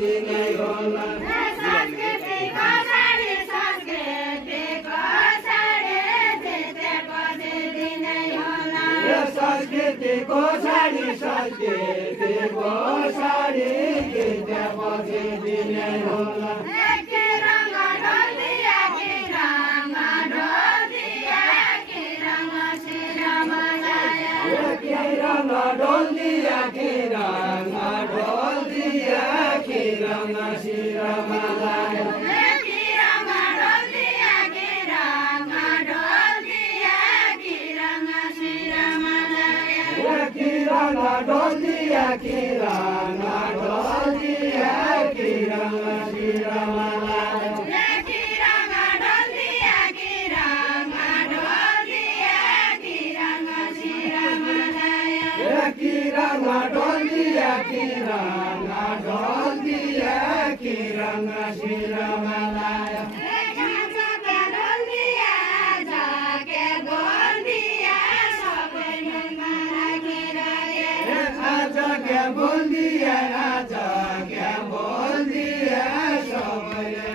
दिनै होला संस्कृतिको साडी संस्कृतिको साडी जितेपछि दिनै होला संस्कृतिको साडी संस्कृतिको साडी जितेपछि दिनै होला ढोल दिया कि रंग ढोल दिया कि रंग शिरमा लाया कि रंग ढोल दिया कि रंग ढोल दिया कि रंग शिरमा लाया कि रंग ढोल दिया कि रंग ढोल दिया कि रंग शिरमा लाया कि रंग ढोल दिया कि रंग ढोल दिया कि रंग शिरमा लाया कि रंग ढोल दिया कि रंग ढोल दिया कि रंग शिरमा लाया आज क्या बोल दिया आज क्या बोल दिया सबैले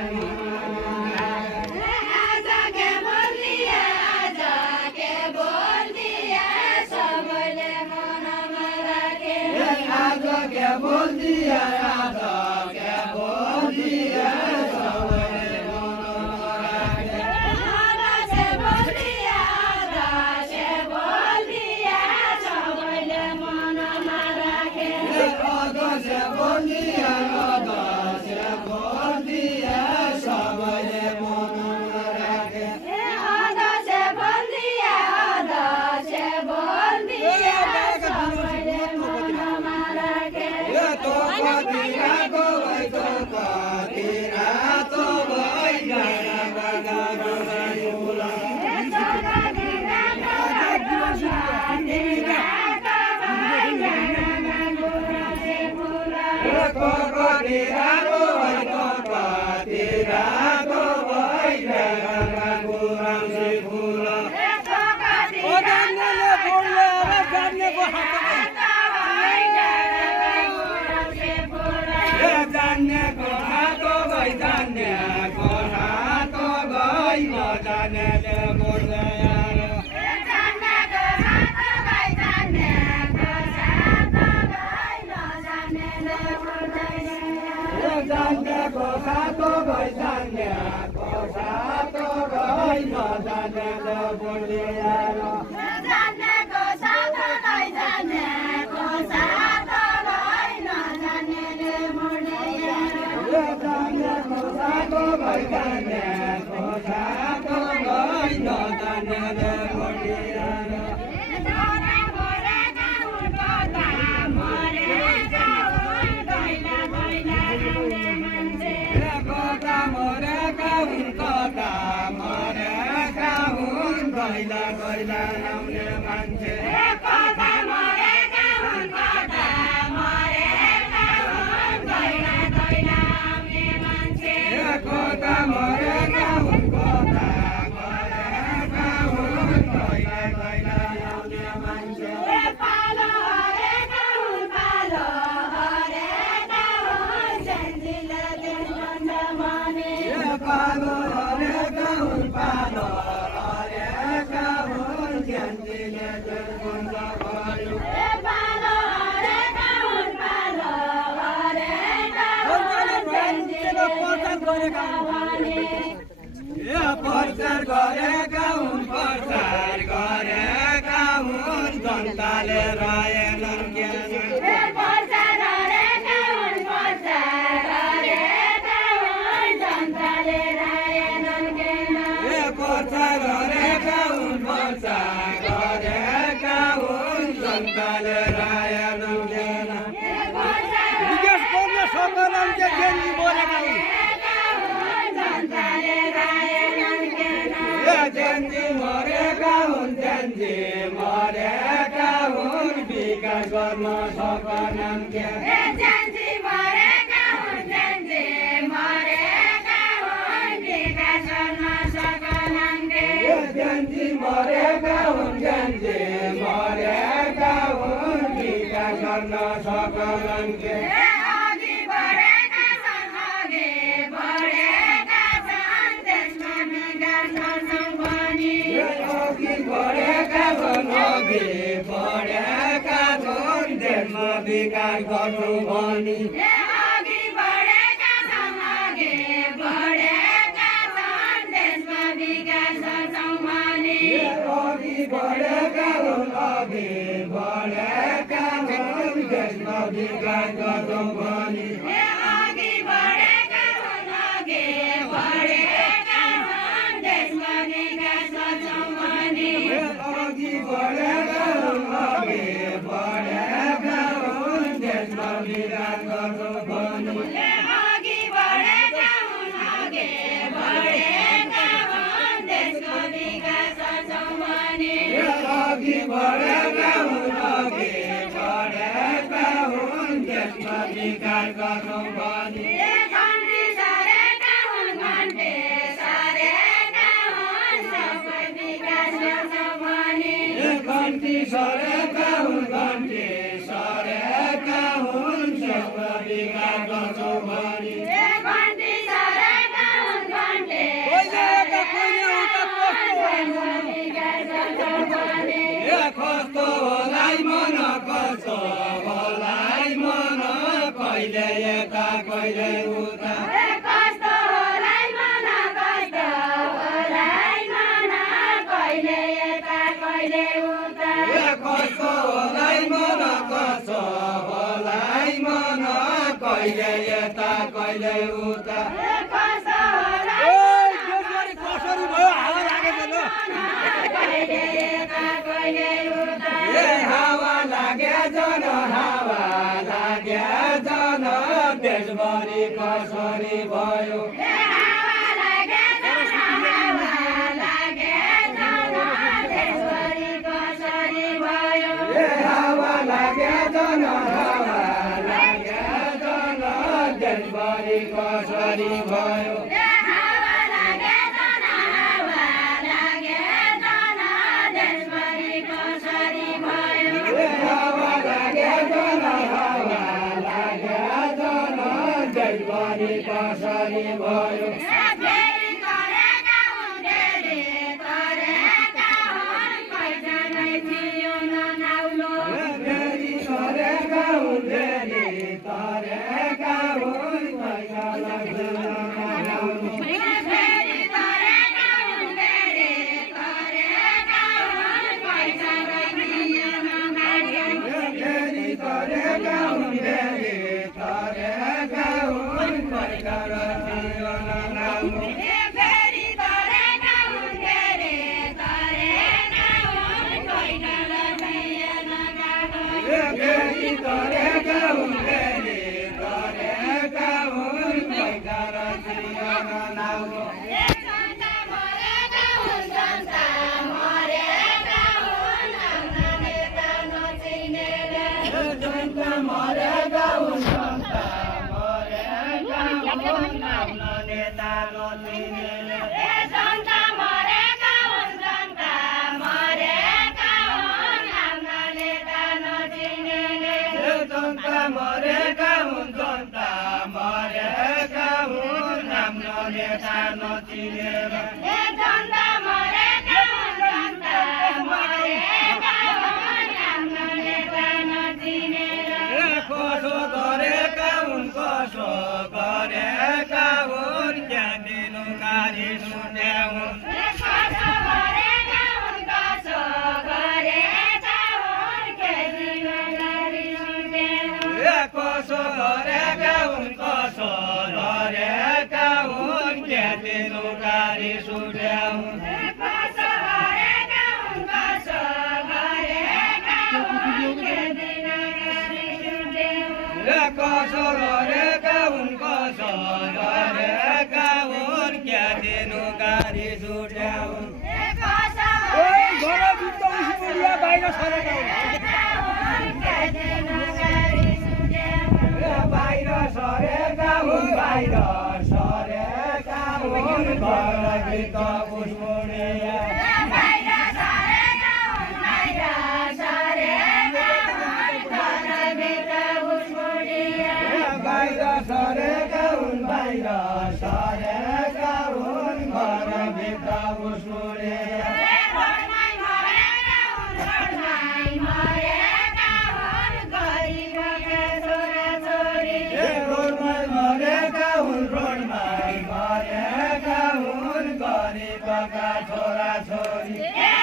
आज क्या बोल दिया आज क्या बोल दिया सबैले मनमा राखे अदसे बोल दिया अदसे बोल दिया सबैले मनमा राखे तो कति रातो भई तो कति रातो भई गाना गाना गाना बोला कति रातो भई तो कति रातो भई गाना गुराम से फूला ओ जान्ने बोल्यो अब जान्ने को जान्ने को हातो भई जान्ने को हातो भई नजान्नेले बोल्दै आयो जान्ने को सातो भई जान्ने को सातो भई नजान्नेले बोल्दै आयो जान्ने को सातो भई जान्ने को सातो भई नजान्नेले बोल्दै आयो कता मरेका हुन् गैला गैला आउने मान्छे कता मरेका हुन् कता मरेका हुन् गैला गैला आउने मान्छे कता मरेका हुन् कता मरेका हुन् गैला गैला आउने मान्छे पालो हरेका हुन् पालो हरेका हुन् जन्जिला जन्मन्द माने पालो हरेका हुन् पालो हरेका हुन् ज्ञानले जन्मन्द भयो पालो हरेका हुन् पालो हरेका हुन् जन्जिला जन्मन्द माने प्रचार गरेका हुन् जनताले रहेनन् ज्ञान प्रचार गरेका हुन् जनताले रहेनन् ज्ञान प्रचार गरेका हुन् जनताले रहेनन् ज्ञान विकास गर्न सकलन के जेन्जी बोलेका हुन् जनताले रहेनन् ज्ञान जेन्जी मरेका हुन् जेन्जी मरेका हुन् विकास गर्न सकनन् ज्ञान जन्जी मरेका हुन् जन्जी मरेका हुन् विकास गर्न सकनन् जेन्जी मरेका हुन् जेन्जी मरेका हुन् विकास गर्न सकनन् अघि बढेका विकास गर्छौँ भनी अघि बढेका छौँ अघि बढेका छौँ देशमा विकास गर्छौँ भनी अघि बढेका हुन् अघि बढेका हुन् देशमा विकास गर्छौँ भनी अघि बढेका हुन् अघि बढेका हुन् देशमा विकास गर्छौँ भनी अघि बढेका हुन् अघि बढेका हुन् देशमा विकास गर्छौँ भनी अघि बढेका हुन् अघि बढेका हुन् देशको विकास गर्छौँ भनी अघि बढेका हुन् अघि बढेका हुन् देशमा विकास गर्छौँ भनी घन्टी सरेका हुन् घन्टी सरेका हुन् सबै विकास गर्छौँ भनी घन्टी सरेका हुन् घन्टी सरेका हुन् सबै विकास गर्छौँ भनी घन्टी सरेका हुन् घन्टी कोइले यता कोइले उता कस्तो विकास गर्छौँ भनी कस्तो होलाइ मन कस्तो होलाइ मन कहिले यता कहिले उता कस्तो होलाइ मन कस्तो होलाइ मन कहिले यता कहिले उता कस्तो होलाइ मन कस्तो होलाइ मन कहिले यता कहिले उता कस्तो होलाइ ओइ देशभरि कसरी भयो हावा लागेको ल कहिले यता कहिले उता हावा लागे जन हावा लागे जन देशभरि कसरी भयो हावा लागे जन हावा लागे जन देशभरि कसरी भयो हावा लागे जन हावा लागे जन देशभरि कसरी भयो हावा लागे जन हावा लागे जन देशभरि कसरी भयो हावा लागे जन हावा लागे जन देशभरि कसरी भयो फेरि तरेका हुन् फेरि तरेका हुन् पैसानै थियो ननाउलो फेरि तरेका हुन् फेरि तरेका हुन् पैसा लाग्दैन नगाउनु फेरि तरेका हुन् फेरि तरेका हुन् पैसानै थियो ननाउलो फेरि तरेका हुन् फेरि तरेका हुन् पैसा लाग्दैन नगाउनु फेरि तरेका हुन् फेरि तरेका हुन् पैसानै थियो नगाउलो फेरि तरेका हुन् फेरि तरेका हुन् पैसा लाग्दैन नगाउनु जनता मरेका हुन् जनता मरेका हुन् आफ्ना नेता नचिनेर जनता मरेका हुन् जनता मरेका हुन् आफ्नो नेता नचिनेर जनता मरेका हुन् जनता मरेका हुन् आफ्ना नेता नचिनेर जनता मरेका हुन् जनता मरेका हुन् आफ्नो नेता नचिनेर जनता मरेका हुन् जनता मरेका हुन् आफ्ना नेता नचिनेर कसो गरेका हुन् कसो गरेका हुन् ज्ञान दिनु कारी सुन्याउन् कसो गरेका हुन् कसो गरेका हुन् खेती नगरी सुन्देऊ कसो गरेका हुन् कसो गरेका हुन् ज्ञान दिनु कारी सुन्याउन् कसो गरेका हुन् कसो गरेका हुन् खेती नगरी सुन्देऊ कसो गरेका हुन् कसो गरेका हुन् ज्ञान दिनु कारी सुन्याउन् कसो ओइ घरभित्र उसिमुडिया बाहिर सरेका हुन् खेती नगरी सुन्देऊ बाहिर सरेका हुन् बाहिर सरेका हुन् घरभित्र उसिमुडिया बाहिर सरेका हुन् बाहिर सरेका हुन् घरभित्र उसमुडिया बाहिर सरेका हुन् बाहिर सरेका हुन् घरभित्र उसिमुडिया घरमै मरेका हुन् घरमै मरेका हुन् गरिबका बगा छोरा छोरी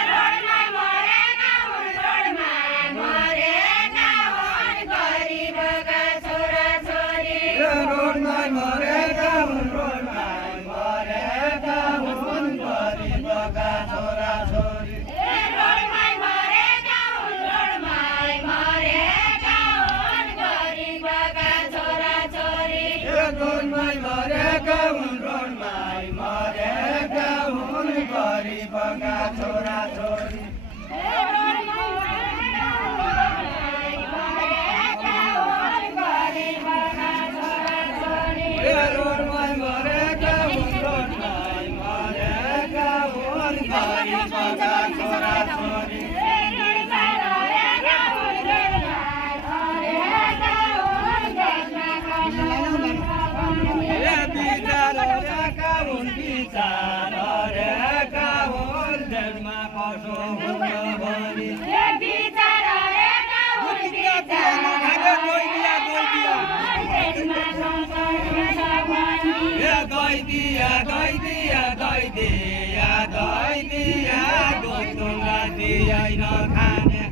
रोडमा मरेका हुन् रोडमा मरेका हुन् गरिबका छोरा छोरी रोडमा मरेका हुन् रोडमा मरेका हुन् गरिबका छोरा छोरी रोडमा मरेका हुन् रोडमा मरेका हुन् गरिबका छोरा छोरी रोडमा मरेका हुन् रोडमा मरेका हुन् गरिबका छोरा छोरी रोडमा मरेका हुन् रोडमा मरेका हुन् गरिबका छोरा छोरी बिचारेका हुन् बिचारेका हुन् देशमा कसो हुन्छ भनी गइदिया गइदिया गइदिया गइदिया गोतुला दिया नखाने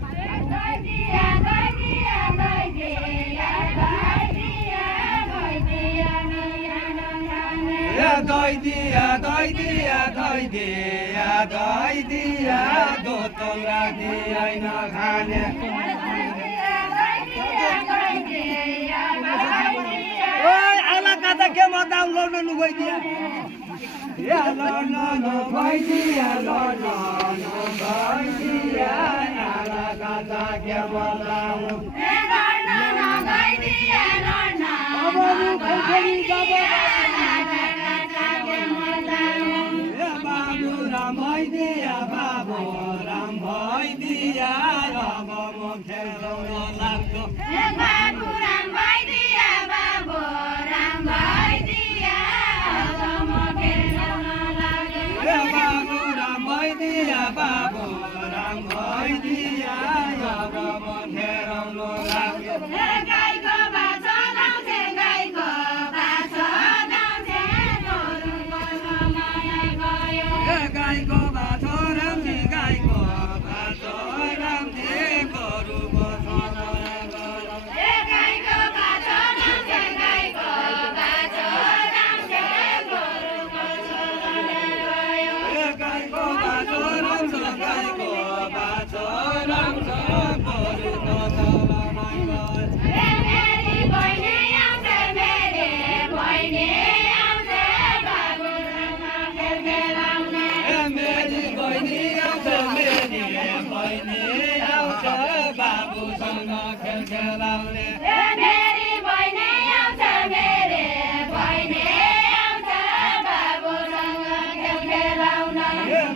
गइदिया गइदिया गइदिया गइदिया गोतुला दिया नखाने ओइ आला काता के म डाउनलोड नु गइदिया गइदिया गइदिया आला काता के बोलाऊ बाबु राम भइदिया बाबु राम भइदिया अब म खेलाउन लाग्दो बाबु राम भइदिया बाबु राम भइदिया अब म खेलाउन लाग्यो बाबु राम भइदिया बाबु राम भइदिया अब म खेलाउन लाग्यो गाईको बाछो गाउँछे गाईको बाछो गाउँछे गोरुको समय गयो गाईको बाछो राम्री गाईको बाछो राम्री गोरुको समय गयो गाईको बाछो गाउँछे गाईको बाछो गाउँछे गोरुको समय गयो गाईको बाछो राम्छ गाईको बाछो राम्छ गोरुको समय गयो मेरी बहिनी आउँछ मेरी बहिनी आउँछ बाबुसँग खेल खेलाउने मेरी बहिनी आउँछ मेरी बहिनी आउँछ बाबुसँग खेल खेलाउने मेरी बहिनी आउँछ मेरी बहिनी आउँछ बाबुसँग खेल खेलाउन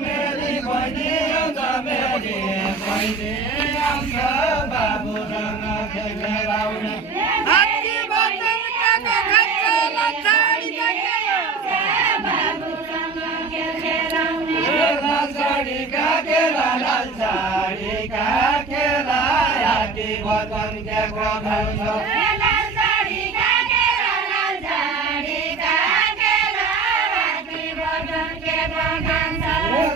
मेरी बहिनी आउँछ मेरी बहिनी आउँछ बाबुसँग खेल खेलाउने हात्ती बदन काका खान्छ लछाडी बाबुसँग खेल खेलाउने लाल साडी काकेला लाल साडी काकेला हात्ती बदन के खान्छ लाल साडी काकेला लाल साडी काकेला हात्ती बदन के खान्छ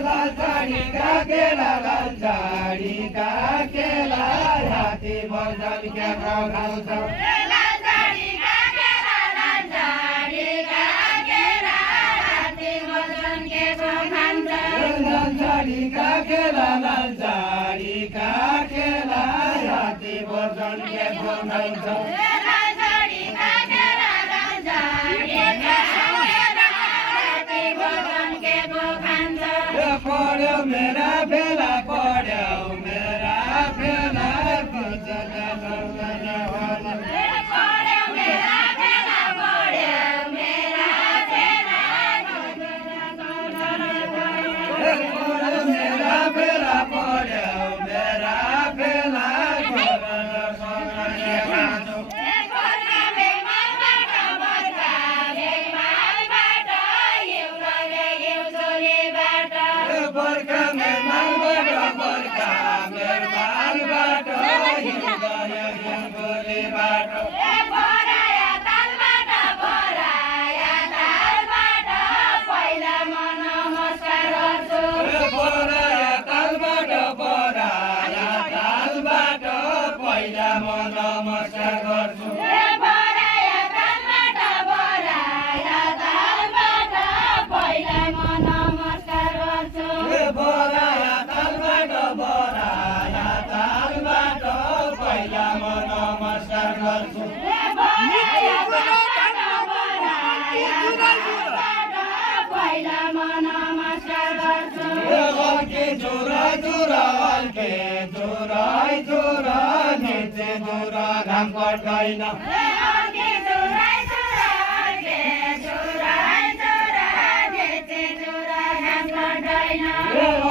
लाल साडी काकेला लाल साडी काकेला हात्ती बदन के खान्छ लाल साडी काकेला लाल साडी काकेला हात्ती बदन के खान्छ लाल साडी काकेला लाल साडी काकेला हात्ती बदन के खान्छ लाल साडी काकेला लाल साडी काकेला हात्ती बदन के खान्छ पढ्यो मेरा बेला पढ्यो मेरा बेला पढ्यो मेरा बेला पढ्यो मेरा बेला मेरा बेला पढ्यो मेरा बेला बर्खा जुराई जुराल के जुराई जुरा नेचे जुरा घाम पठाइन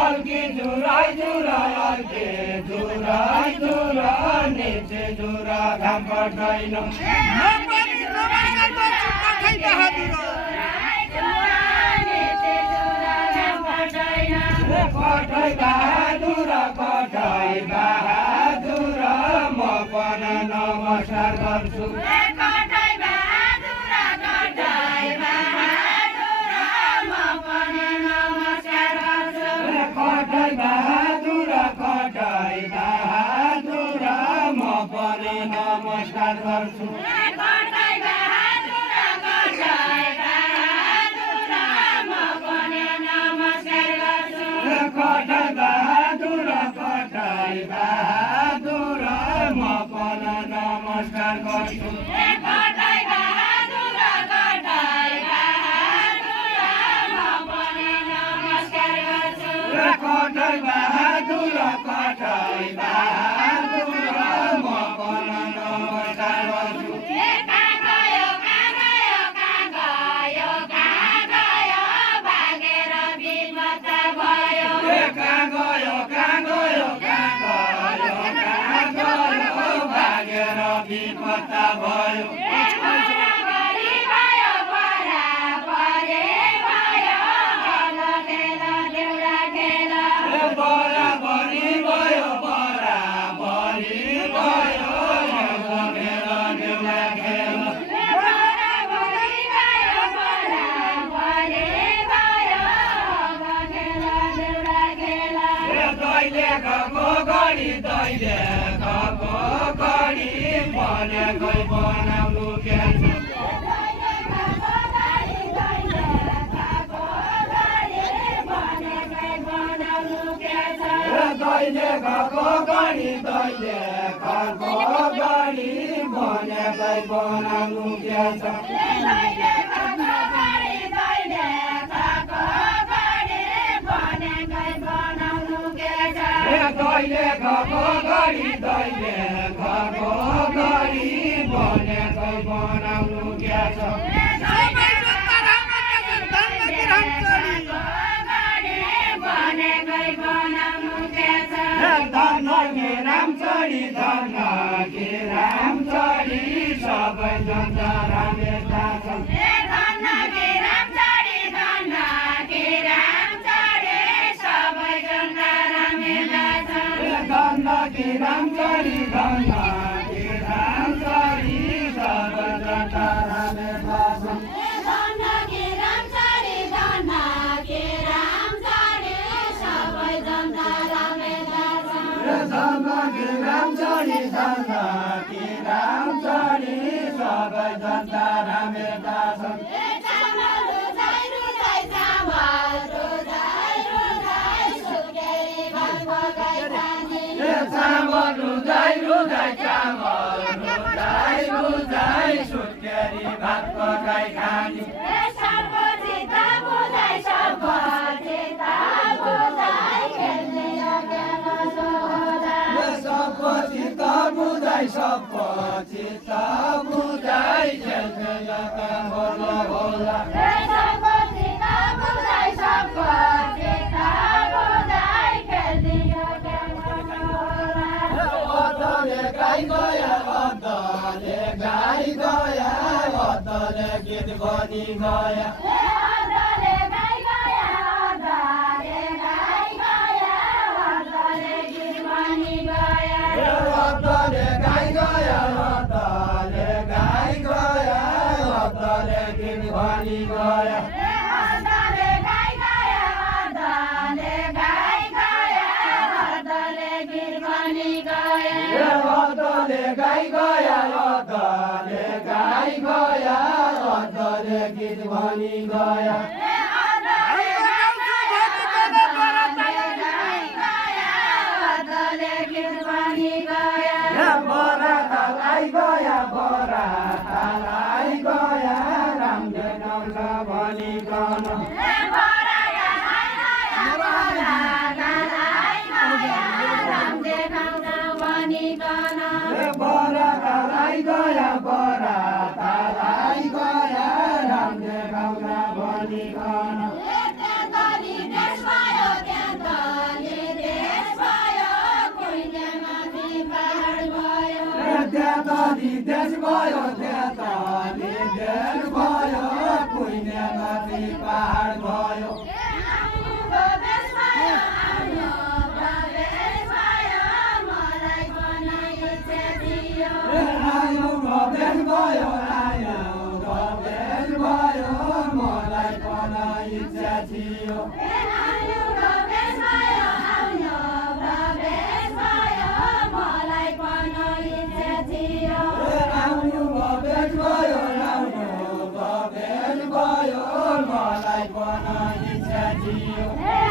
अलके जुराई जुराल के जुराई जुरा नेचे जुरा घाम पठाइन कठै बहादुर कठै बहादुर म पनि नमस्कार गर्छु कठै बहादुर कठै बहादुर म पनि नमस्कार गर्छु कठै बहादुर कठै बहादुर म पनि नमस्कार गर्छु कठै बहादुर कठै बहादुर म पनि नमस्कार गर्छु कठै बहादुर कठै बहादुर म पनि नमस्कार गर्छु कठै बहादुर कठै बहादुर म पनि नमस्कार गर्छु कठै बहादुर कठै बहादुर म पनि नमस्कार गर्छु कहाँ गयो भागेर विपद भयो कहाँ गयो कहाँ गयो कहाँ गयो कहाँ गयो भागेर विपत्ता भयो बराबरी भयो बराबरी भयो खेल देउडा खेल बराबरी भयो बराबरी भयो खेल देउला खेल बराबरी भयो बराबरी भयो खेल देउडा खेल दैले गएको गरी दैले गएको गरी भनेकै बनाउनु के छ दैले गएको गरी दैले गएको गरी भनेकै बनाउनु के छ दैले गएको गरी दैले गएको गरी भनेकै बनाउनु के छ धन के राम चढी धन के राम चढी सबै जनता रामेता छन् धन के राम चढी सबै जनता रामेता छन् धन के राम चढी धन के राम चढी सबै जनता रामेता छन् धन के राम चढी सबै जनता रामेता छन् धन के राम चढी धन के राम चढी सबै जनता रामेता छन् चामल रुजाइ रुजाइ चामल रुजाइ रुजाइ सुत्केरी भात पकाइ खानी सबचित बुझाइ खेल्ने जग्गा होला होला अदले गाई गया अदले गाई गया अदले गीत बनी गया अदले गाई गया अदले गीत बनी गया अदले गाई गया अदले गाई गया अदले गीत बनी गया अदले गाई गया अदले गीत बनी गया अदले गाई गया अदले गाई गया अदले गीत बनी गया बरात लाई गया बरात लाई गया रामले नौछ भनी गन बरात लाई गया नजिकन त्यहाँ तली देश भयो त्यहाँ तली देश भयो कोइने माथि पहाड भयो त्यहाँ तली देश भयो त्यहाँ तली देश भयो कुइने माथि पहाड भयो आउनु प्रवेश भयो आउनु प्रवेश भयो मलाई पनि इच्छा थियो आयो प्रवेश भयो आयो प्रवेश भयो मलाई पनि इच्छा थियो आउनु प्रवेश भयो आउनु प्रवेश भयो मलाई पनि इच्छा थियो आउनु प्रवेश भयो आउनु प्रवेश भयो मलाई पनि इच्छा थियो